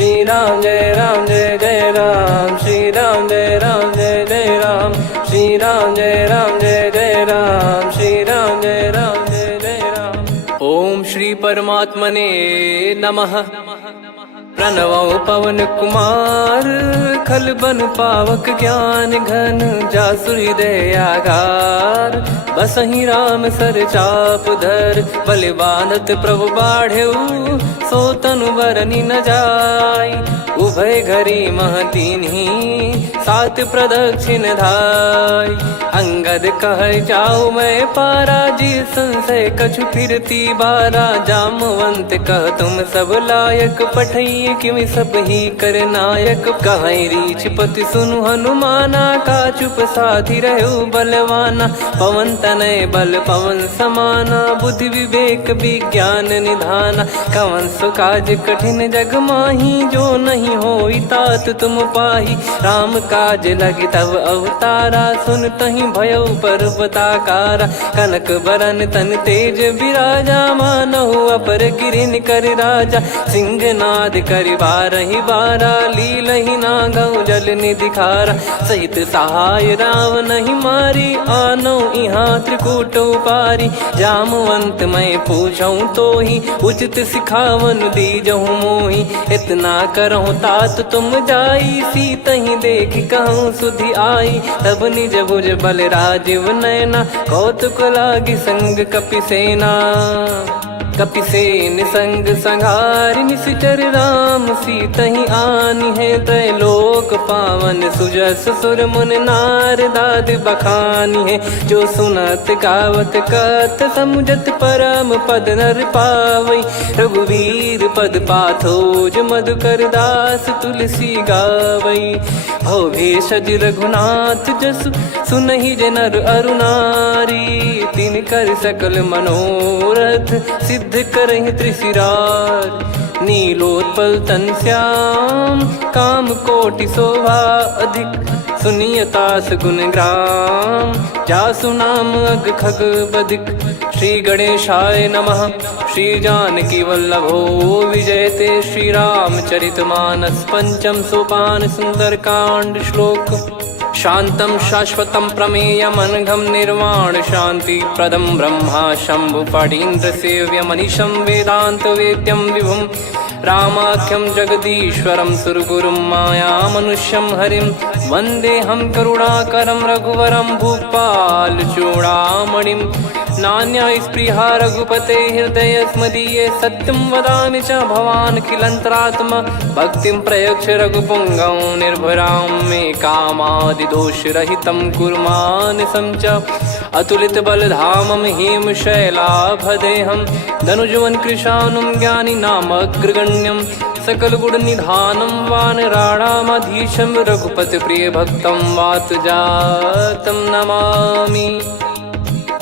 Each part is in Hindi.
श्री राम जय जय राम, श्री राम जय जय राम, श्री राम जय जय राम, श्री राम जय जय राम। ओम श्री परमात्मने नमः। प्रणवो पवन कुमार, खल बन पावक ज्ञान घन, जासु हृदय आगार। बसहि राम सर चाप धर, बल बांधत प्रभु बाढ़ेऊ, सो तनु बरनि न जाय। उभय घरी मह दीन्ही, सात प्रदक्षिण धाय। अंगद कह जाऊ मैं पारा, जी संशय कछु फिरती बारा। जामवंत कह तुम सब लायक, पठई किमि सब ही कर नायक। कहीं रीछ पति सुनु हनुमाना, का चुप साधि रहु बलवाना। पवन तनय बल पवन समाना, बुद्धि विवेक विज्ञान निधाना। कवन सो काज कठिन जग माही, जो नहीं होई तात तुम पाही। राम काज लगी तब अवतारा, सुन तहि भयउ पर्वताकारा। कनक बरन तन तेज बिराजा, मानहु अपर गिरिन कर राजा। सिंहनाद करि बारहि बारा, लीलहि नागौ जल निधि खारा। सहित सहाय रावण ही मारी, आनो इहाँ त्रिकूट उपारी। जामवंत मैं पूछऊँ तो ही, उचित सिखावन दीजहु मोहि। इतना करहु तात तुम जाई, सीतहि देख कहूँ सुधि आई। तब निज भुज बल राजीव नैना, कौतुक लागी संग कपिसेना। कपिसेन संग संहारि, निशिचर राम सीतहि आनि है। त्रैलोक पावन सुजस सुर मुन नार, दाद बखानी है। जो सुनत गावत कथ, समुझत परम पद नर पावई। रघुवीर पद पाथोज, मधुकर दास तुलसी गावई। भव भेषज रघुनाथ जसु, सुनहि जे नर अरु नारी। तिन कर सकल मनोरथ, सिद्ध करहि त्रिशिरार। नीलोत्पल तन श्याम, काम कोटि शोभा अधिक। सुनियतास गुण ग्राम, जासु नाम अग खग बदिक। श्री गणेशाय नमः। श्री जानकी वल्लभो विजयते, श्री रामचरित मानस। पंचम सोपान सुंदरकांड श्लोक। शांतं शाश्वतं प्रमेयमनघं, निर्वाण शांति प्रदं ब्रह्मा शंभु फणीन्द्र सेव्यमनिशं। वेदांत वेद्यं विभुं रामाख्यं जगदीश्वरं, सुरगुरुं माया मनुष्यं हरिं। वन्देऽहं करुणाकरं रघुवरं, भूपाल चूडामणिं। नान्या स्पृहा रघुपते हृदय स्मदीये, सत्यं वदामि च भवान् खिलन्तरात्मा। भक्तिं प्रयच्छ रघुपुङ्गं, निर्भरां मे कामादिदोषरहितं कुर्मानसं च। अतुलित बलधामं हेमशैलाभदेहं, धनुजवन कृशानुं ज्ञानी नामग्रगण्यं। सकल गुण निधानं वानराणामधीशं, रघुपति प्रिय भक्तं वात जातं नमामि।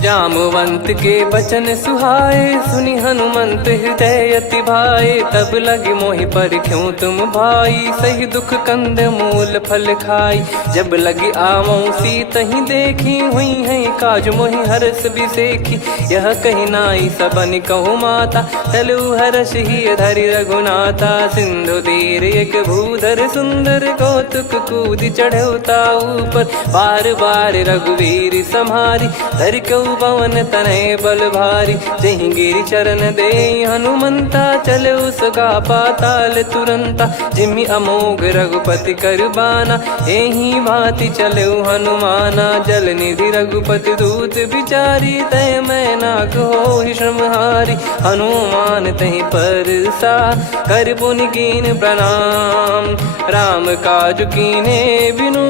जामवंत के बचन सुहाए, सुनि हनुमंत हृदय अति भाए। तब लगे मोहि परख्यूं तुम भाई, सही दुख कंद मूल फल खाई। जब लगे आवऊं सीतहि देखी, हुई है काज मोहि हरस बिसेखी। यह कही नाई सबन कहु माता, चलु हरष ही धरि रघुनाथा। सिंधु तीर एक भूधर सुंदर, कौतुक कूदि चढ़ौता ऊपर। बार बार रघुवीर सम्हारी, धरि कऊ पवन तनय बल भारी। जहि गिरि चरण दे हनुमंता, चले उसका पाताल तुरंता। जिमि अमोघ रघुपति कर बाना, एहि भांति चले हनुमाना। जल निधि रघुपति दूत बिचारी, तय मैं नाक होहि श्रमहारी। हनुमान तहि परसा, कर पुनि कीन प्रणाम। राम काज कीने बिनु,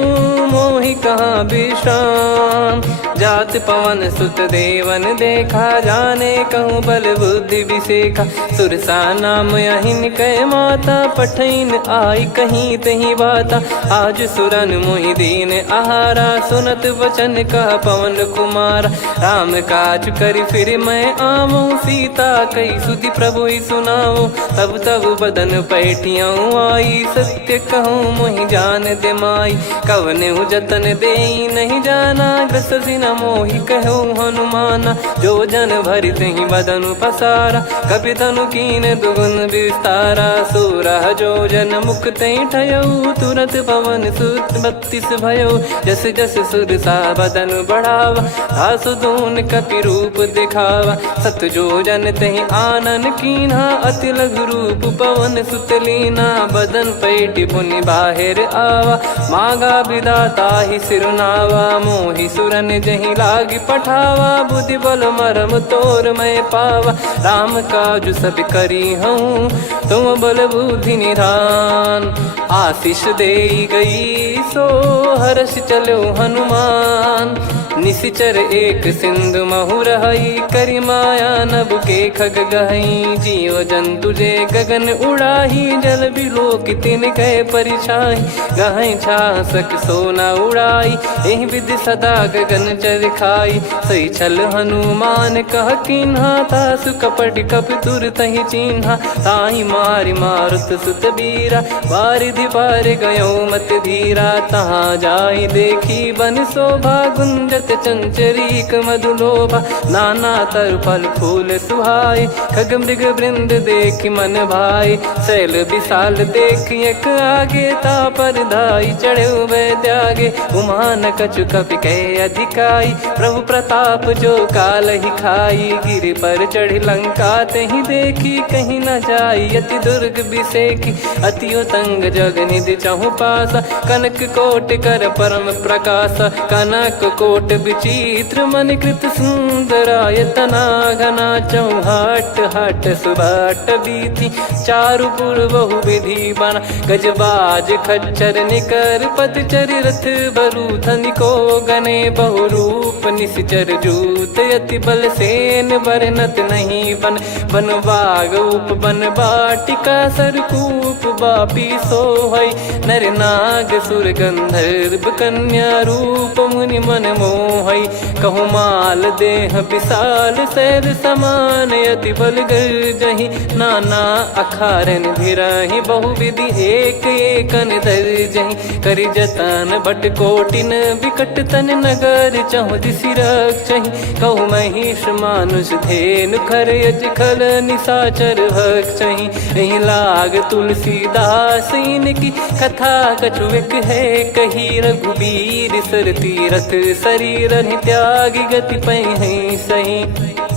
मोहि कहाँ विश्राम। जात पवन सुत देवन देखा, जाने कहूँ बल बुद्धि विसेखा। सुरसा नाम अहिन कै माता, पठैन आई कहीं तहीं बाता। आज सुरन मोहि दीन आहारा, सुनत वचन कह पवन कुमारा। राम काज करि फिर मैं आवऊं, सीता कई सुधि प्रभु ही सुनाऊं। तब तब बदन पैठियाँ आई, सत्य कहूँ मोहि जान दे माई। कवने जतन दे नहीं जाना, ग्रसि न मोहि कहो हनुमाना। जो जन भरि तहि बदनु पसारा, कपि तनु कीन दुगुन विस्तारा। सोरह जो जन मुख तहि ठयऊ, तुरत पवन सुत 32 भयऊ। जस जस सुर सा बदन बढ़ावा, आसु दून कपि रूप दिखावा। सत जो जन तहि आनन कीन्हा, अति लघु रूप पवन सुत लीना। बदन पैटि पुनि बाहिर आवा, मागा विधाता ही सिरुनावा। मोहि सुरन जहि लागी पठावा, बुद्धि बल मरम तोर मैं पावा। राम काजु सब करी हूँ, तुम बल बुद्धि निधान। आशीष देई गई सो हर्ष चलो हनुमान। निशिचर एक सिंधु महु रहई, करि माया नभ के खग गहई। जीव जंतु जे गगन उड़ाही, जल बिलोक तिन कह परिछाई। गहई छासक सोना उड़ाई, एहि विधि सदा गगन चर खाई। सही छल हनुमान कह कीन्हा, तासु कपट कपि तुर तहि चिन्हा। ताहि मारि मारुत सुत बीरा, वारिधि पार गयो मत धीरा। तहाँ जाई देखी बन शोभा, गुंजत चंचरीक मधुलोभा। नाना तर फल फूल सुहाई, खग मृग वृंद देखि मन भाई। शैल विशाल देखि एक आगे, तापर धाई चढ़े वै त्यागे। उमा न कछु कपि कह अधिकाई, प्रभु प्रताप जो काल ही खाई। गिरि पर चढ़ी लंका तहि देखी, कहीं न जाई अति दुर्ग बिसेकी। अति उतंग जग निधि चहु पासा, कनक कोट कर परम प्रकाशा। कनक कोट विचित्र मन कृत सुंदरायतना। घना चौहाट हाट सुबाट बीती, चारुपुर बहु विधि बना। गजबाज खच्चर निकर पतचर, रथ बरु धनिको गने। बहु रूप निशिचर जूत, अति बल सेन बरनत नहीं बन। बन बाग उप बन बाटिका, सरकूप बापी सोहई। नर नाग सुर गंधर्व कन्या, रूप मुनि मन मोहई। कहु माल देह विशाल, शैल समान अति बल गर्जहि। नाना अखारन भिरहि, बहु विधि एक एकन दर्जहि। करि जतन बट कोटिन, विकट तन नगर चहु दिसि रक्षहि। कहु महिष मानुष धेनु, खर यज खल निशाचर भक्षहि। एहि लाग तुलसीदास इनकी, कथा कछु एक है कही। रघुबीर सर तीरथ शरीर, त्यागी गति पै सही।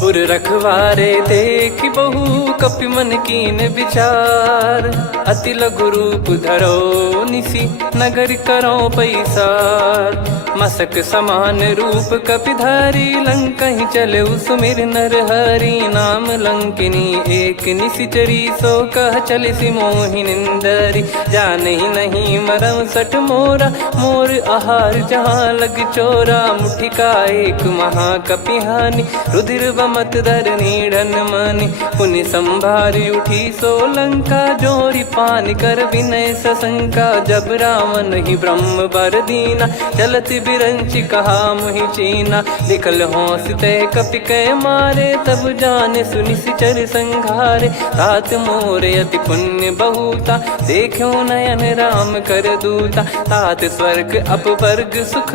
उर रखवारे देखि बहु, कपि मन कीन विचार। अति लघु रूप धरो निसी, नगर करो पैसार। मसक समान रूप कपि धारी, लंकहि चले सुमिर नर हरि। नाम लंकिनी एक निशिचरी, सो कह चलिसि मोहि निंदरी। जानहि नहीं मरम सठ मोरा, मोर आहार जहाँ लग चोरा। मुठिका एक महाकपि हानि, रुधिर बमत धरनी ढन मानि। पुनि संभारी उठी सो लंका, जोरी पान कर विनय सशंका। जब रावण ही ब्रह्म बर दीना, चलति बिरंचि कहा मुहि चीना। लिखल होंस ते कपि कै मारे, तब जाने सुनि सिचर संघारे। तात मोर अति पुण्य बहुता, देखो नयन राम कर दूता। तात स्वर्ग अपवर्ग सुख,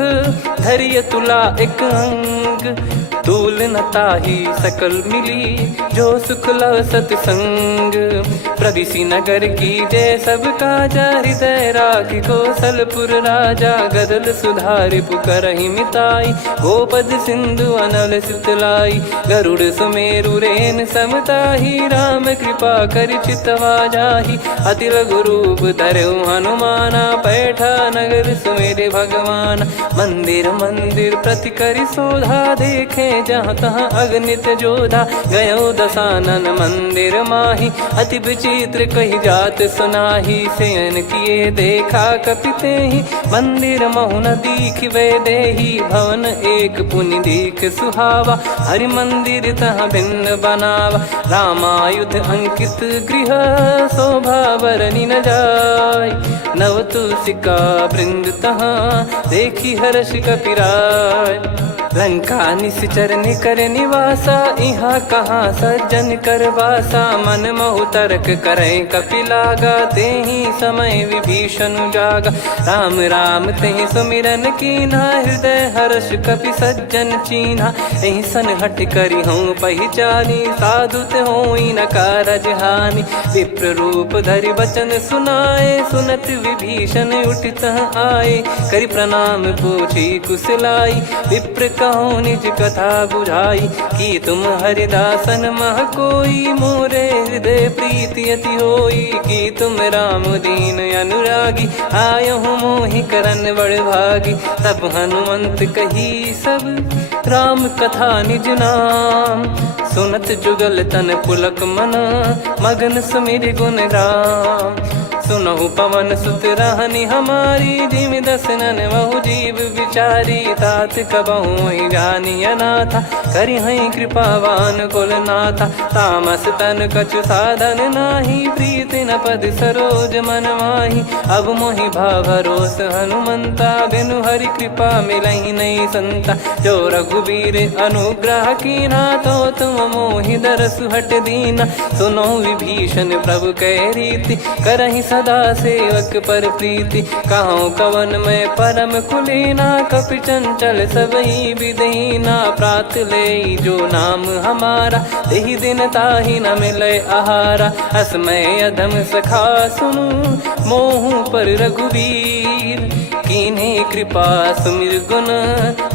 धरिय तुला एक अंग। तूल न ताहि सकल मिली, जो सुख लव सतसंग। प्रदिशि नगर की जय सब काजा, हृदय राखि कौशलपुर राजा। गदल सुधारि पुकारहि मिताई, गोपद सिंधु अनल सितलाई। गरुड़ सुमेरु रेन समताहि, राम कृपा करि चितवा जाहि। अति लघु रूप धरऊ हनुमाना, पैठा नगर सुमेरे भगवान। मंदिर मंदिर प्रति करि शोधा, देखे जहाँ तहाँ अगणित जोधा। गयो दशानन मंदिर माही, अति विचित्र कही जात सुनाही। शयन किए देखा कपि तेहि, मंदिर महु न दीख वे देही। भवन एक पुनि दीख सुहावा, हरि मंदिर तहाँ भिन्न बनावा। रामायुध अंकित गृह, शोभा बरनि न जाय। नव तुलसी का वृंद तहाँ, देखी हर्ष कपिराय। लंका निश्चर निकर निवासा, इहाँ कहाँ सज्जन कर वासा। मन महु तर्क करें कपिलागा, तेहि समय विभीषण जागा। राम राम तेहि सुमिरन कीन्हा, हृदय हर्ष कपि सज्जन चीन्हा। एहि सन हट करी हूँ पहिचानी, साधु ते होई न कारज हानि। विप्र रूप धरि बचन सुनाए, सुनत विभीषण उठित आए। करि प्रणाम पूछी कुशलाई, विप्र कहो निज कथा बुझाई। कि तुम हरिदासन मह कोई, मोरे हृदय प्रीति अति होई। कि तुम राम दीन अनुरागी, आयहु मोहि करन बड़ भागी। तब हनुमंत कही सब राम कथा निज नाम, सुनत जुगल तन पुलक मना, मगन सुमिर गुण राम। सुनहु पवन सुत रहनी हमारी, जिमि दसनन महु जीव विचारी। तात कबहु ही जानी अनाथा, करि हई कृपावान कुल नाथा। तामस तन कछु साधन नाही, प्रीति न पद सरोज मन माही। अब मोहि भाव भरोस हनुमंता, बिनु हरि कृपा मिलहि नहीं संता। जो रघुबीर अनुग्रह कीना, तो तुम मोहि दरसु हट दीना। सुनो विभीषण प्रभु कह रीति, करहि सदा सेवक पर प्रीति। कहूँ कवन में परम कुलीना, कपि चंचल सबई विदहीना। प्रात ले जो नाम हमारा, तेहि दिन ताहि न मिले आहारा। असमय अधम सखा सुनु, मोहु पर रघुवीर। कीन्हे कृपा सुमिर गुण,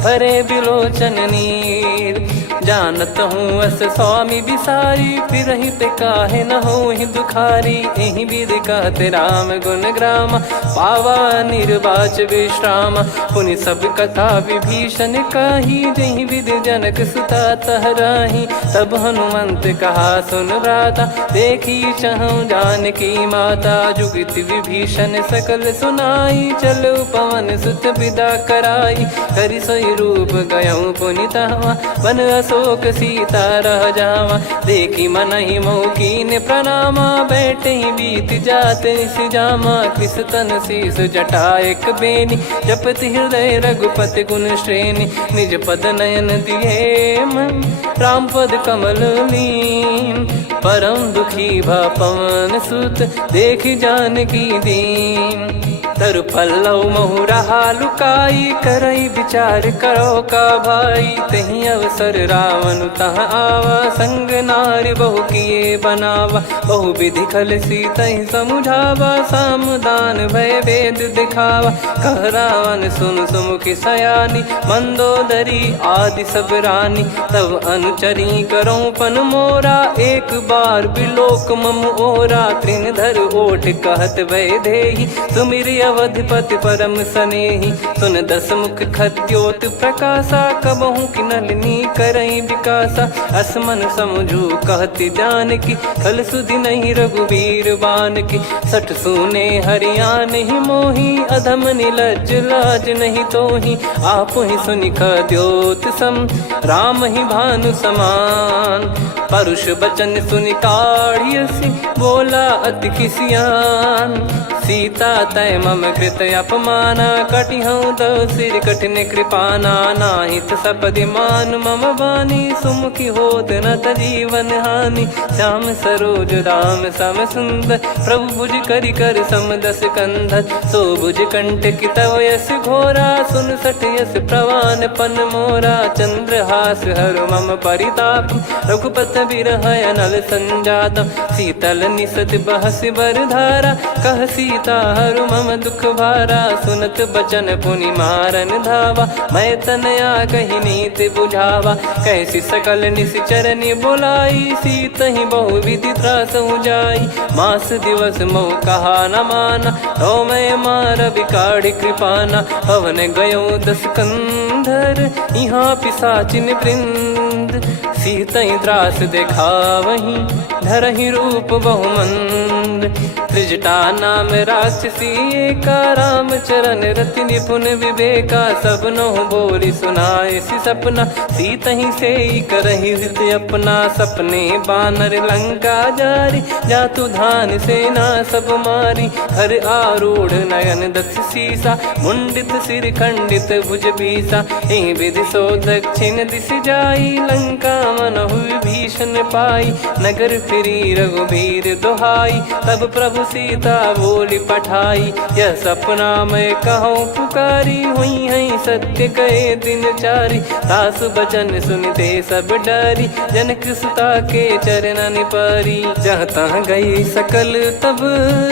भरे बिलोचन नीर। जानत हूँ अस स्वामी बिसारी, फिरहित काहे न होहि दुखारी। एहि विधि कहते राम गुण ग्राम, पावा निर्वाच विश्राम। पुनि सब कथा विभीषण काही, जहि विधि जनक सुता तहराही। तब हनुमंत कहा सुन भ्राता, देखी चहु जानकी माता। जुगित विभीषण सकल सुनाई, चलो पवन सुत विदा कराई। करि सोई रूप गयऊँ पुनितवा, बन अशोक सीता रह जावा। देखी मनहि मोह कीन्ह प्रणामा, बैठे ही बीत जात निस जामा। कृस तन शीस जटा एक बेनी, जपति हृदय रघुपति गुण श्रेणी। निज पद नयन दिए मन, राम पद कमल लीन। परम दुखी भा पवन सुत, देखि जानकी दीन। तरु पल्लव महु रहा लुकाई, करई विचार करो का भाई। तही अवसर रावण तहाँ आवा, संग नारी बहु किए बनावा। बहु विधि खल सीतहि समुझावा, सामदान भय वेद दिखावा। कह रावण सुन सुमुखी सयानी, मंदोदरी आदि सब रानी। तब अनुचरी करो पन मोरा, एक बार बिलोक मम ओरा। तृण धर ओठ कहत भय देहि, सुमिरि अवधिपति परम सनेहि। सुन दस मुख खद्योत प्रकाशा, कबहु कि नलिनी करई विकासा। असमन समझू कहति जानकी, खल सुधि नहीं रघुबीर बानकी। सठ सूने हरियाण ही मोही, अधम निलज्ज लाज नहीं तोही। आप ही सुनि खद्योत सम, राम ही भानु समान। परुष बचन सुनि काढ़ियसि, बोला अति किसियान। सीता तय मम कृत अपमाना, कटिहऊँ तो सिर कठिन कृपाना। नाहित सपदि मान मम बानी, सुमुखी होत न जीवन हानि। श्याम सरोज राम सम सुंदर, प्रभु भुज करि कर सम दस कंधर। सो भुज कंठ की तव यस घोरा, सुन सठ यस प्रवान पन मोरा। चंद्रहास हर मम परिताप, रघुपत बिरह अनल संजात। शीतल निसत बहस बर धारा, कह सीता हरु मम दुख भारा। सुनत बचन पुनि मारन धावा, मैं तनया कही नीति बुझावा। कैसी सकल निश्चरनि बुलाई, सीतहि बहु विधि त्रासहु जाई। मास दिवस मोह कहा न माना, तो मैं मार बिकाढ़ कृपाना। हवन गयो दस कंधर, यहाँ पिशाचिन वृंद। सीतहि त्रास देखावहीं, धरहि रूप बहुमंद। त्रिजटा नाम राक्षसी एका, राम चरण रति निपुण विवेका। सब नोह बोली सुनाए सी सपना, सीत ही से करही हित अपना। सपने बानर लंका जारी, जातु धान सेना सब मारी। हर आरूढ़ नयन दक्ष सीसा, मुंडित सिर खंडित भुज बीसा। एहि विधि सो दक्षिण दिश जाई, लंका मनहु विभीषण पाई। नगर फिरी रघुबीर दुहाई, तब प्रभु सीता बोली पठाई। यह सपना मैं कहूँ पुकारी, हुई है सत्य कहे दिन चारी। सासु बचन सुनते सब डरी, जनक सुता के चरण परी। जहाँ तहाँ गई सकल तब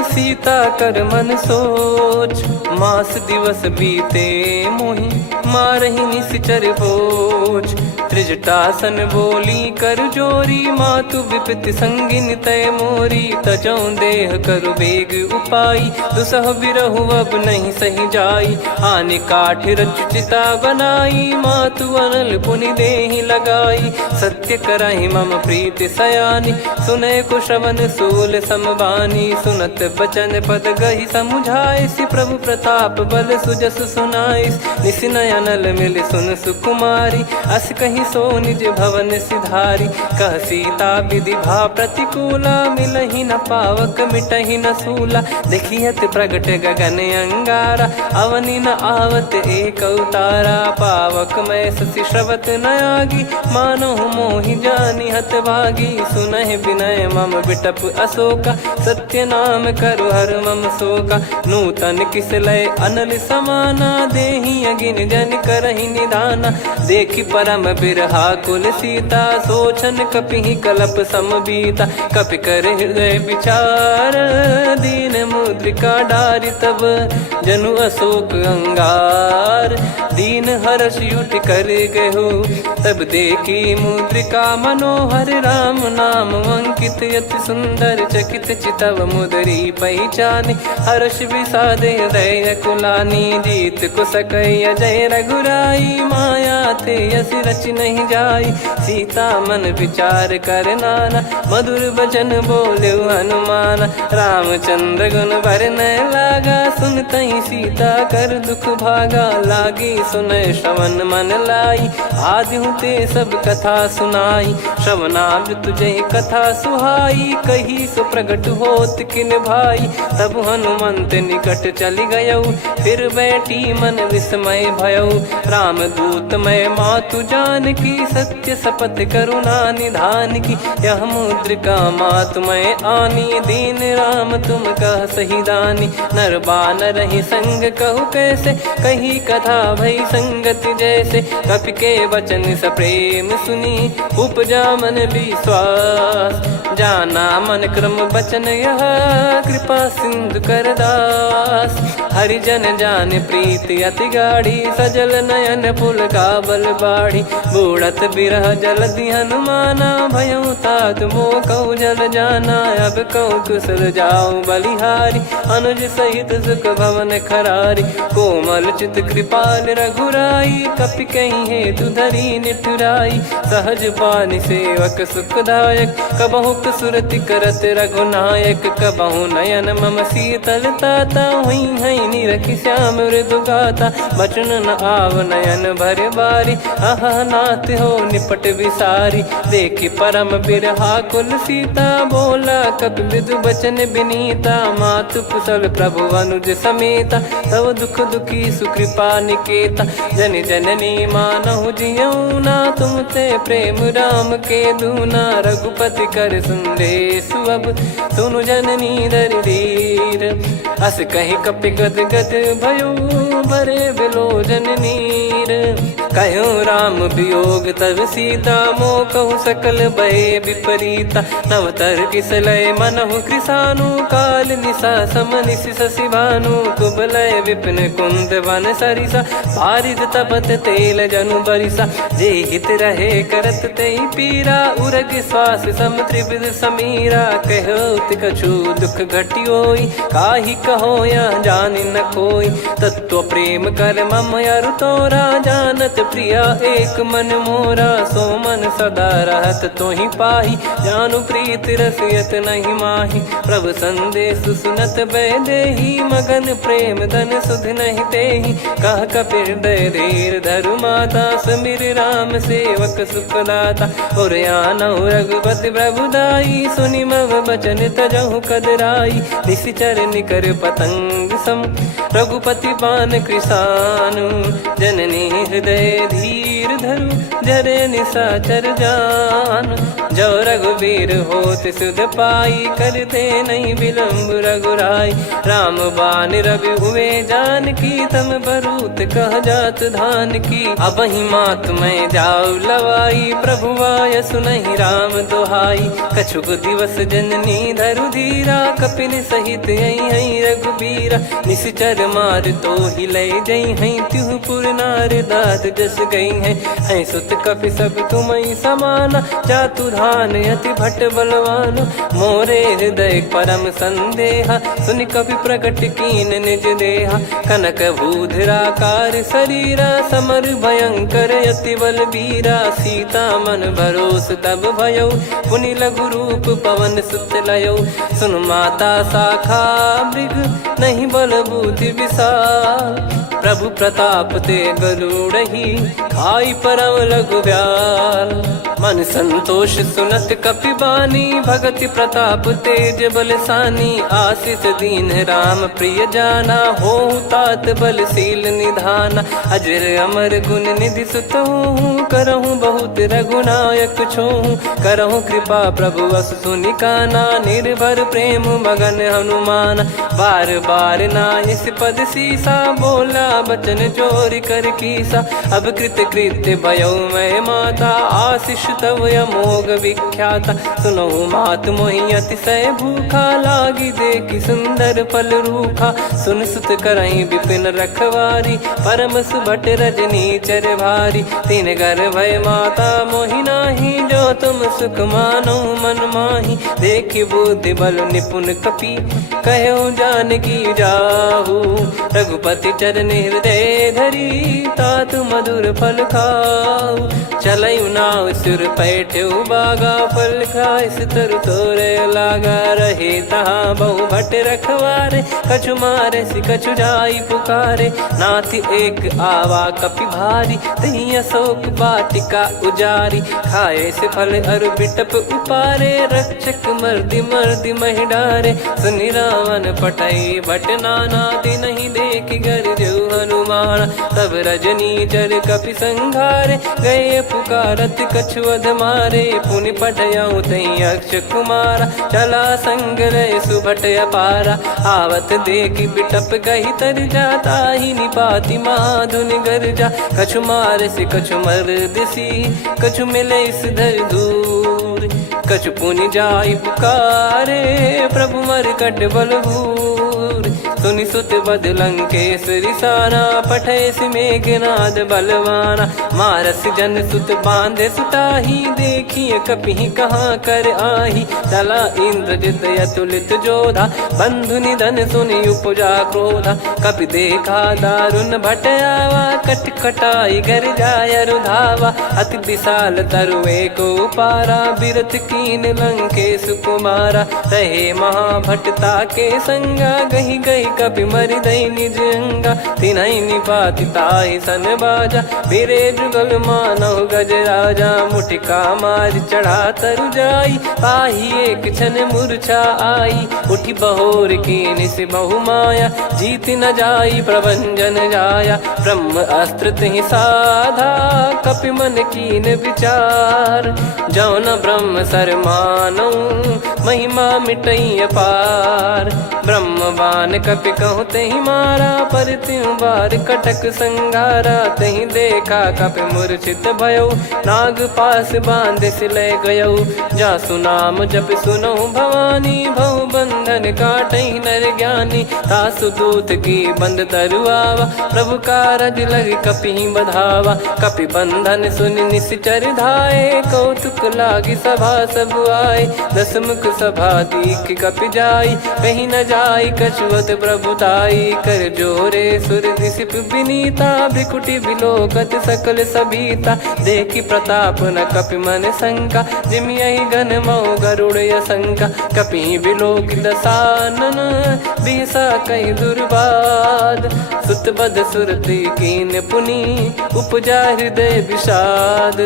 सीता कर मन सोच। मास दिवस बीते मोहि मारहि निश्चर भोज। त्रिजटासन बोली कर जोरी, मातु विपति संगिन तय मोरी। तजौ देह करु बेग उपाई, दुसह बिरहु अब नहीं सही जाई। आने काठ रचिता बनाई, मातु अनल पुनि देहि लगाई। सत्य कराहि मम प्रीति सयानी, सुनै को श्रवण सूल समबानी। सुनत बचन पद गहि समुझाए, सि प्रभु प्रताप बल सुजस सुनाइस। निस नयनल मिल सुन सुकुमारी, अस कहि सो निज भवन सिधारी। कह सीता विधि भा प्रतिकूला, मिलहि न पावक मिटहि न सूला। देखियत प्रगट गगन अंगारा, अवनि न आवत एक अवतारा। पावक मैं ससि श्रवत न आगी, मानो मोहि जानि हत भागी। सुनहि विनय मम बिटप अशोका, सत्य नाम करु हर मम शोका। नूतन किस लय अनल समाना, देहि अगिन जन करहि निधाना। देखि परम बिरहा कुल सीता, सोचन कपिहि कलप समबीता। कपि कर हृदय विचार, दीन मुद्रिका डारि तब। जनु अशोक अंगार, दीन हर्ष युट कर गहु। तब देखी मुद्रिका मनोहर, राम नाम अंकित अति सुंदर। चकित चितव मुदरी पहचानी, हर्ष विषाद हृदय कुलानी। जीत को सकय अजय रघुराई, माया ते यस रच नहीं जाई। सीता मन विचार कर नाना, मधुर वचन बोले हनुमान। रामचंद्र गुण बरनय लागा, सुनतहि सीता कर दुख भागा। लागी सुनय श्रवण मन लाई, आदिहु ते सब कथा सुनाई। श्रवणाब तुझे कथा सुहाई, कही सो प्रगट होत किन भाई। तब हनुमंत निकट चली गयौ, फिर बैठी मन विस्मय भयौ। राम दूत मैं मातु जान की, सत्य शपथ करुणा निधान की। यह मुद्रिका मातु मैं आनी, दीन राम तुम कह सही दानी। नर बानर ही संग कहु कैसे, कही कथा भई संगति जैसे। कपि के वचन सप्रेम सुनी, उपजा मन विश्वास। जाना मन क्रम बचन यह, कृपा सिंधु कर दास। हरिजन जान प्रीति अति गाढ़ी, सजल नयन पुल काबल बाढ़ी। बूढ़त बिरह जलधि हनुमाना, भयउ तात मोह कहु जल जाना। अब कहु कुशल जाऊ बलिहारी, अनुज सहित सुख भवन खरारी। कोमल चित कृपाल रघुराई, कपि कहीं हेतु धरी निठुराई। सहज पानि सेवक सुखदायक, कबहु सुरति करत रघुनायक। कबहु नयन मम शीतल ताता, हुई है निरखि श्याम मृदु गाता। बचन न आव नयन भर बारी, अह नाथ हो निपट विसारी। देखि परम बिरहा कुल सीता, बोला कपि मृदु बचन बिनीता। मातु कुशल प्रभु अनुज समेता, तव दुख दुखी सुकृपा निकेता। जन जननी मानहु जियऊ ना, तुम ते प्रेम राम के दूना। रघुपति कर सुंदेशु अब, सुनु जननी दर धीर। अस कहि कपि गद गद भयो, भरे बिलोचन नीर। कहूँ राम वियोग तब सीता, मोह कहूँ सकल भय विपरीता। नवतर किसलय मनहु कृसानु, काल निशा समनिश शशि भानु। कुबलय विपिन कुंद वन सरिसा, पारिद तपत तेल जनु बरिसा। जे हित रहे करत ते पीरा, उरग श्वास सम त्रिविध समीरा। कहत कछु दुख घटियोई, काहि कहो या जानि न कोई। तत्व प्रेम कर मम अरु तोरा, जानत प्रिया एक मन मोरा, सो मन सदा रहत तो ही पाही। जानु प्रीत रसियत नहीं माही, प्रभु संदेश सुनत बैदेही। मगन प्रेम धन सुध नहीं तेही, कह कपिर दय धीर धरु माता। समीर राम सेवक सुखदाता, और आनौ रघुपति प्रभुदाई। सुनि मम बचन तजहु कदराई, निशिचर निकर पतंग सम। रघुपति पान कृसानु, जननी हृदय धीर धरु। जरे निशाचर जान, जो रघुवीर होत सुध पाई। करते नहीं विलम्ब रघुराई, राम बान रवि हुए जानकी। तम बरूत कह जात धान की, अब ही मात मैं जाऊ लवाई। प्रभु आय सुनहि राम दुहाई, कछुक दिवस जननी धरु धीरा। कपिन सहित यही रघुबीरा, निश्चर मार तो ही लय जई हैं। त्युह पुर नार दात जस गई हैं, सुत कपि सब तुमई समाना। जातु धान अति भट बलवान, मोरे हृदय परम संदेहा। सुनि कपि प्रकट कीन निज देहा, कनक भूधराकार शरीरा। समर भयंकर अति बल बीरा, सीता मन भरोस तब भयो। पुनि लघु रूप पवन सुत लयो, सुन माता शाखा मृग नहीं बल बुद्धि विशाल। प्रभु प्रताप ते गरुड़ही, खाई परम लघु ब्याल। मन संतोष सुनत कपि बानी, भगति प्रताप तेज बलसानी। आशीष दीन राम प्रिय जाना, होहु तात बलशील निधाना। अजर अमर गुण निधि सुतहु, करहु बहुत रघुनायक छोहु। करहु कृपा प्रभु अस सुनि काना, निर्भर प्रेम मगन हनुमान। बार बार नायस पद सीसा, बोला बचन चोरी कर कीसा। अब कृत कृत्य भयो मैं माता, आशीष तव अमोघ विख्याता। सुनहु मात मोहि अतिशय भूखा, लागी देखी सुंदर फल रूखा। सुन सुत करहीं विपिन रखवारी, परम सुभट रजनी चर भारी। तीन घर भय माता मोहि नाही, जो तुम सुख मानो मन माही। देखि बुद्धि बल निपुण कपि, कहो जानकी जाहू। रघुपति चरण हृदय धरी, तात मधुर फल खाऊ। चलऊ नाव सुर पैठ्यु बागा, फल खाइस तरु तोरे लागा। रहे तहाँ बहु भट रखवारे, कछु मारे सि कछु जाई पुकारे। नाथ एक आवा कपि भारी, तही अशोक वाटिका उजारी। खाए से फल अर बिटप उपारे, रक्षक मर्दि मर्दि महि डारे। सुनि रावण पटई भट नाना, तिनहि देख गर जो हनुमान। तब रजनी चर कपि संघारे, गए पुकारत कछु अध मारे। पुनि पटयऊ तई अक्ष कुमारा, चला संग रय सुभट अपारा। आवत देखि बिटप कही तर जाता, ही निपाति माधुनि गर्जा। कछु मार से कछु मर दिसी, कछु मिले इस धर दूर। कछु पुनि जाई पुकारे, प्रभु मर कट बलभूर। सुनि सुत बद लंकेश्वरी साना, पठय सि मेघनाद बलवाना। मारस जन सुत बांधे सुताही, देखिए कपि कहाँ कर आही। चला इंद्रजित अतुलित जोधा, बंधु निधन सुनि उपजा क्रोधा। कपि देखा दारुण भट आवा, कट कटाई घर जाय रुधावा। अति विशाल तरुए को पारा, बिरथ कीन लंकेश कुमारा। रहे महाभटता के संगा, गही गही कपि मरि दई निज अंगा। तिन्हि निपाति ताहि सन बाजा, बिरे जुगल मानव गज राजा। मुटिका मार चढ़ा तरु जाई, पाही एक क्षण मूर्छा आई। उठी बहोर कीन से बहु माया, जीत न जाई प्रभंजन जाया। ब्रह्म अस्त्र तिहि साधा, कपि मन कीन विचार। जौ न ब्रह्म सर मानौ, महिमा मिटई अपार। ब्रह्म बान कपि कहु तहि मारा, पर त्यों बार कटक संगारा। तहि देखा कपि मूर्छित भयो, नाग पास बांध सिलय गयो। जासु नाम जप सुनहु भवानी, भव बंधन काटहि नर ज्ञानी। तासु दूत की बंद तरुआवा, प्रभु कारज लग कपि बधावा। कपि बंधन सुनि निश्चर धाये, कौतुक लागी सभा सब आए। दस मुख सभा दीख कपि जाई, कहीं न जाई कछुअत प्रभुताई कर जोरे सुर दिसिप विनीता भ्रिकुटी बिलोकत सकल सबीता देखी प्रताप न कपि मन शंका जिमि यही गण मऊ गरुड़ असंका कपि बिलोक दसानन बिहसा कहीं दुर्बाद सुत बद सुरति कीन पुनी उपजा हृदय विषाद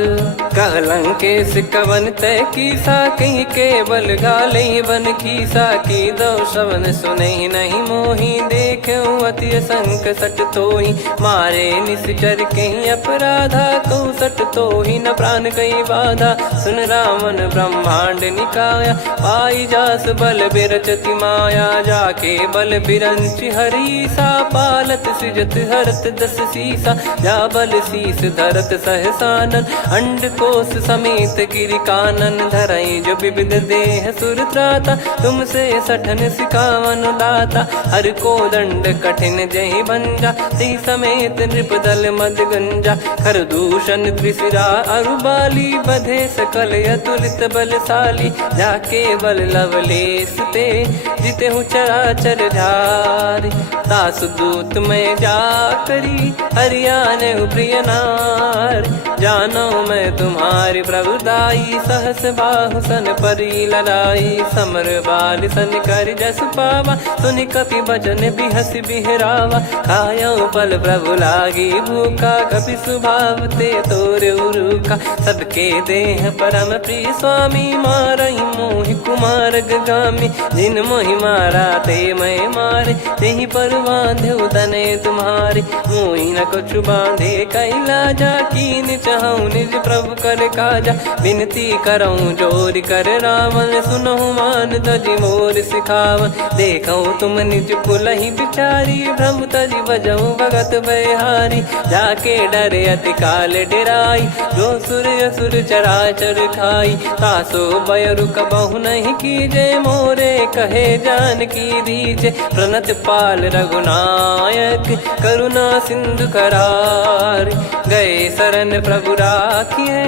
कहलंकेश कवन तय कीसा कहीं केवल गाले बन कीसा की दो श्रवण सुने नहीं मोही देखे अति संक सट तोही मारे निश्चर कहीं अपराधा कहूँ सट तोही न प्राण कहीं बाधा सुन रावण ब्रह्मांड निकाया पाई जास बल बिरचति माया जाके बल बिरंच हरीसा पालत सृजत हरत दस सीसा जा बल शीस धरत सहसानन अंड कोश समेत गिरि कानन धरई जो विविध देह सुर त्राता तुमसे सठन सिखावन दाता हर को दंड कठिन जहि बंजा ती समेत नृपदल मद गंजा खर दूषण त्रिशिरा अरुबाली बधे सकल अतुलित बलशाली जाके बल लवलेस ते जिते हूँ चराचर झारी दास दूत में जा करी हरियाने प्रिय नार जानो मैं तुम्हारी प्रभुदाई सहस बाहु सन परी लड़ाई समर बाल सन कर जस पावा सुनि कपि भजन बिहस बिहरावा खायो पल प्रभु लागी भूखा कपि स्वभाव ते तोर उरुका सबके देह परम प्रिय स्वामी मारई मोहि कुमार गामी जिन मोहि मारा ते मैं मारे तेहि पर बांधे उदने तुम्हारे मोहि न कुछ बांधे कैला जा कीन चाहूं निज प्रभु कर काजा विनती करऊं जोर कर रावण सुनहु मान तजि मोर सिखावन देखऊं तुम निज कुलहि बिचारी भ्रम तजि बजऊं भगत बहारी जाके डरे अति काल डेराई जो सुर असुर चराचर खाई तासो बयरु कबहु नहीं कीजे मोरे कहे जान की दीजे प्रणत पाल रघुनायक करुणा सिंधु करार गए शरण प्रभु राखिए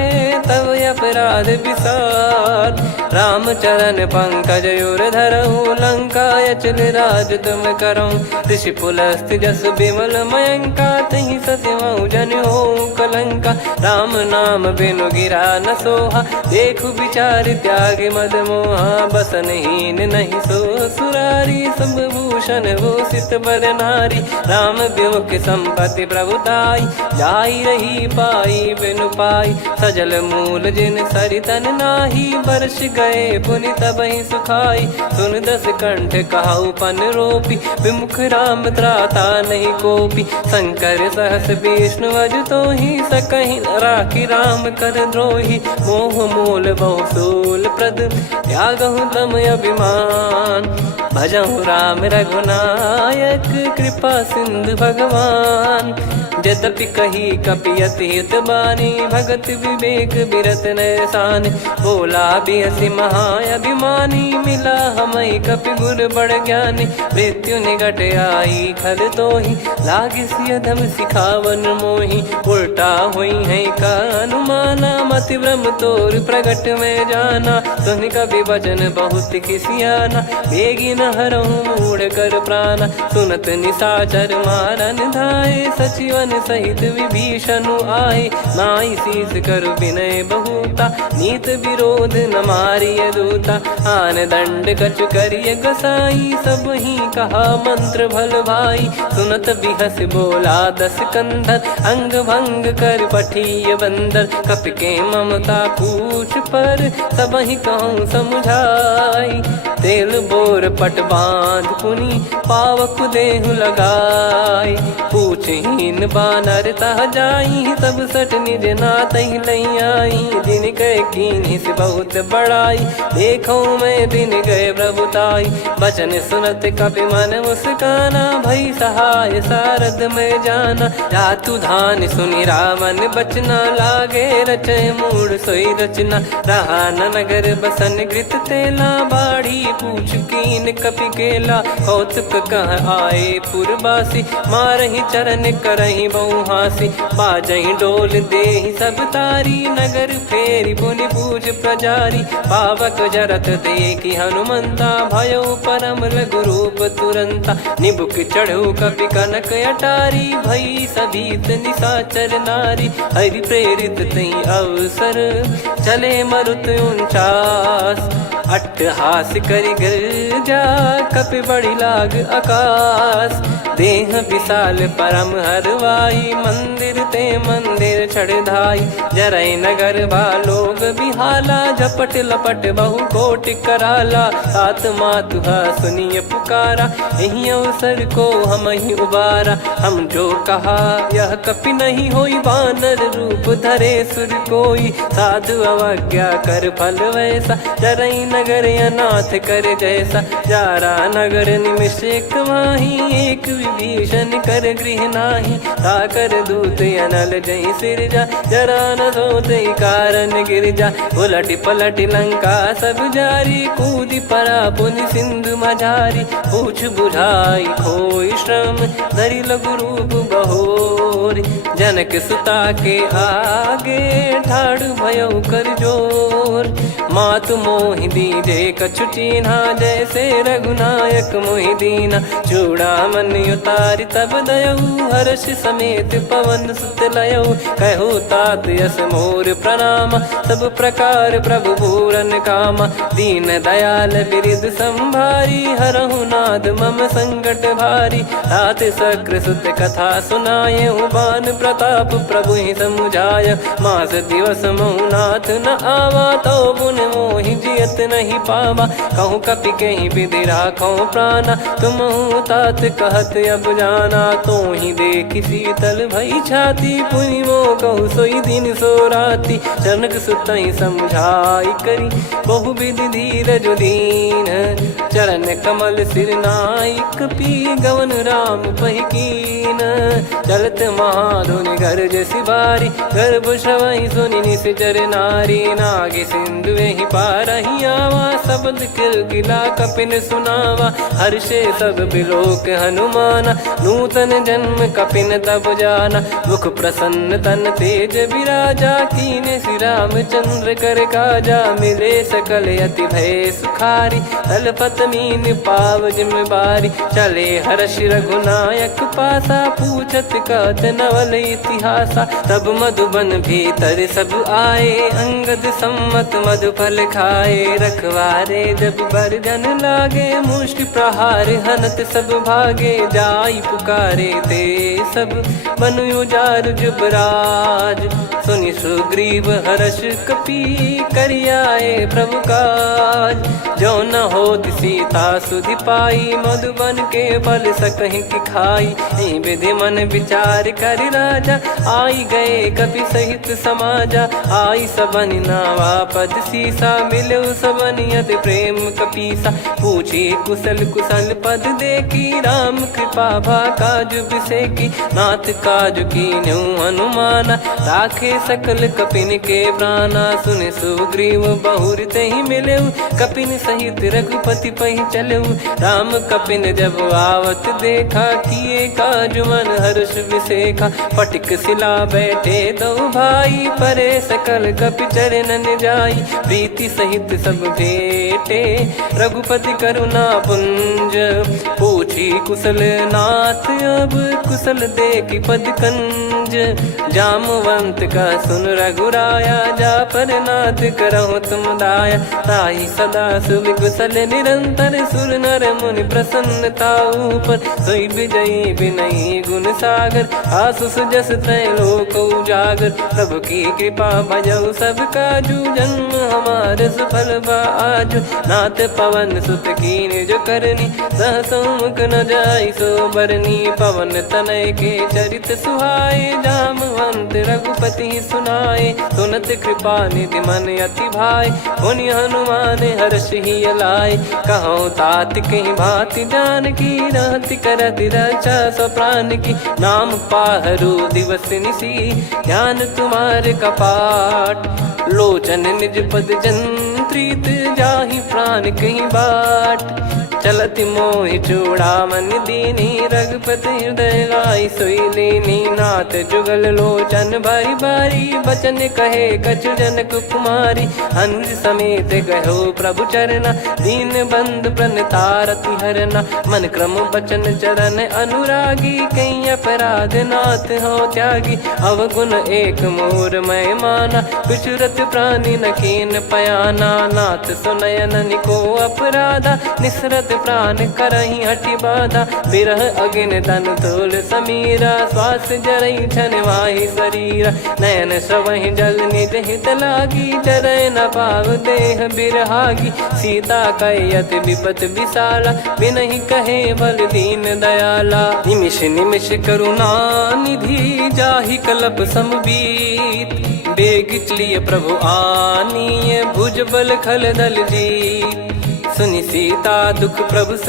तब अपराध विसार राम चरण पंकज उर धरहु लंका अचल राज तुम करऊं ऋषि पुलस्त जस विमल मयंका तहि ससिमऊ जन हो कलंका राम नाम बिनु गिरा न सोहा देखु विचार त्याग मद मोहा बसनहीन नहीं सो सुरारी सब भूषण भूषित बर नारी राम विमुख संपत्ति प्रभुताई जाई रही पाई बिनु पाई सजल मूल जिन सरितन नाही वर्ष गए पुनि तबहि सुखाई सुन दस कंठ कहाऊ पन रोपी विमुख राम त्राता नहीं कोपी शंकर सहस विष्णु अज तो ही सकहि राखी राम कर द्रोही मोह मूल बहुसूल प्रद त्यागहु तम अभिमान भजहु राम रघुनायक कृपा सिंधु भगवान यद्यपि कही कपियति हित बानी भगत विवेक बिरत नैसान बोला बिहसी महाअभिमानी मिला हमई कपि गुर बड़ ज्ञानी मृत्यु निकट आई खल तो ही लागिस यधम सिखावन मोही उल्टा हुई है का अनुमाना मति ब्रह्म तोर प्रगट में जाना सुन कभी वचन बहुत किसियाना बेगी न हरहु मूढ़ कर प्राणा सुनत निशाचर मारन धाये सचिवन सहित विभीषणु आए नाई शीस कर विनय बहुता नीत विरोध न मारिय दूता आन दंड कछु करिय गसाई सब ही कहा मंत्र भल भाई सुनत बिहस बोला दस कंधर अंग भंग कर पठिय बंदर कपि के ममता पूछ पर सब ही कहूँ समझाई तेल बोर पट बांध पुनि पावक देहु लगाई पूछहीन बानर तह जाई तब सट निज नाथ लई आई दिन गए कीन्ही से बहुत बड़ाई देखो मैं दिन गए प्रभुताई बचन सुनत कपि मन मुस्काना भई सहाय सारद में जाना जातु धान सुनि रावण बचना लागे रचय मूड सोई रचना रहा न नगर बसन कृत तेला बाड़ी पूछ कीन कपि केला, कौतुक कह आए पुरबासी, मारहि चरण करहि बहु हासी, बाजहि डोल देहि सब तारी, नगर फेरी पुनि पूज प्रजारी, पावक जरत देखि हनुमंता, भयो परम लघु रूप तुरंता, निबुक चढ़ऊ कपि कनक अटारी, भई सभीत निशाचर नारी, हरि प्रेरित तई अवसर, चले मरुत 49, अट्टहास करि गर्जा, कपि बड़ी लाग आकाश, देह विशाल परम हरवाई, मंदिर ते मंदिर चढ़धाई, जरई नगर बालोग बिहाला, झपट लपट बहु कोटि कराला, सात मातुहा सुनिय पुकारा, यही अवसर को हम ही उबारा, हम जो कहा यह कपि नहीं होई, वानर रूप धरे सुर कोई, साधु अवज्ञा कर फल वैसा, जरई नगर अनाथ कर जैसा, जारा नगर निमिष एक माही, एक विभीषण कर गृह नाही, ताकर दूत अनल जय सिरजा, जरा न सोते कारण गिरजा, उलट पलट लंका सब जारी, कूदी परा पुनि सिंधु मझारी, पूछ बुझाई खोई श्रम, धरि लघु रूप बहोरी, जनक सुता के आगे, ठाड़ भयो कर जोर, मातु मोहि दीजे कछु चीन्हा, जैसे रघुनायक मोहि दीना, चूड़ामन उतारि तब दयऊ, हर्ष समेत पवन सुत लयऊ, कहो तात यस मोर प्रणाम, सब प्रकार प्रभु पूरन कामा, दीन दयाल बिरिद संभारी, हरहु नाद मम संकट भारी, तात सक्र सुत कथा सुनाये, बान प्रताप प्रभु ही समुझाय, मास दिवस महु नाथ न आवा, तो पुन मोहि जियत नहीं पावा, कहूँ कपि कहीं विधि राखो प्राणा, तुम तात कहत अब जाना, तो ही देखी शीतल भई छाती, पुनि मो कहु सोई दिन सो राती, जनक सुतहि समझाई करी, बहु विधि धीरज दीन, चरण कमल सिर नाई, कपि गवन राम पहि कीन, चलत महाधुनि गर्ज सिबारी, गर्भ श्रवहि सुनि निश्चर नारी, नागे सिंधु ही पारहि आवा, शब्द किलकिला कपिन सुनावा, हर्षे सब बिलोक हनुमाना, नूतन जन्म कपिन तब जाना, मुख प्रसन्न तन तेज विराजा, कीने श्री रामचंद्र कर काजा, मिले सकल अति भय सुखारी, तलपत मीन पाव जिम बारी, चले हर्ष रघुनायक पासा, पूछत कहत नवल इतिहासा, तब मधुबन भीतर सब आए, अंगद सम्मत मधुफल खाए, रखवारे जब बरजन लागे, मुष्टि प्रहार हनत सब भागे, जाई पुकारे ते सब बन उजार जुबराज, सुनि सुग्रीव हर्ष कपि करियाए प्रभु काज, जो न होत सीता सुधि पाई, मधुबन के फल सकहि कि खाई, विधि मन विचार कर राजा, आई गए कपि सहित समाजा, आई सबन नावा पद सीसा, मिलो सबनियत प्रेम कपीसा, पूछी कुशल कुशल पद देखी, राम कृपा भा काज बिसेकी, नाथ काज कीन्हु हनुमाना, राखे सकल कपिन के प्राणा, सुन सुग्रीव बहुर तहि मिलेऊ, कपिन सहित रघुपति पहि चलेऊ, राम कपिन जब आवत देखा, किए काज मन हर्ष विसेखा, फटिक सिला बैठे दो भाई, परे सकल कपि चरणन जाई, प्रीति सहित सब भेटे, रघुपति करुणा पुंज, पूछी कुशल नाथ अब कुशल देखि पद कंज, जामवंत का सुन रघुराया, जा पर नाथ करहु तुम दाया, ताहि सदा सुभि कुशल निरंतर, सुर नर मुनि प्रसन्नता ऊपर, सोई विजयी विनयी गुण सागर, आसु सुजस त्रैलोक उजागर, प्रभु की कृपा भजऊ सब काजू, जन्म हमार सफल बा आजु, नाथ पवन सुत कीन जो करनी, सहसो मुख न जाई सो बरनी, पवन तनय के चरित सुहाए, जामवंत रघुपति सुनाए, सुनत कृपा निधि मन अति भाई, पुनि हनुमान हर्ष ही लाए, कहो तात कहीं भांति जान की, रहति करति रक्षा सो प्राण की, नाम पाहरू दिवस निसी, ज्ञान तुम्हारे कपाट, लोचन निज पद जन प्रीत जाहि प्राण कहीं बाट। चलत मोहि चूड़ामन दीनी रघुपति हृदय लाई सोई लीनी। नाथ जुगल लोचन बारी बारी बचन कहे कछु जनक कुमारी। अनुज समेत गयो प्रभु चरना दीन बंधु प्रणतारति हरना। मन क्रम बचन चरण अनुरागी कहीं अपराध नाथ हो त्यागी। अवगुण एक मोर मैं माना बिचुरत प्राणी न कीन पयाना। नाथ सुनयन निको अपराधा निसरत प्राण करही हटि बाधा। बिरह अगिन तन तोल समीरा श्वास जरई छन वाहि शरीरा। नयन सवहि जल निज हित लागी जरय न पाव देह बिरहागी। सीता कयत विपत विशाला बिनहि कहे बल दीन दयाला। निमिष निमिष करुणा निधि जाहि कलप समबीत। बेग चलिए प्रभु आनीय भुज बल खल दल जीत। सुनि सीता दुख प्रभु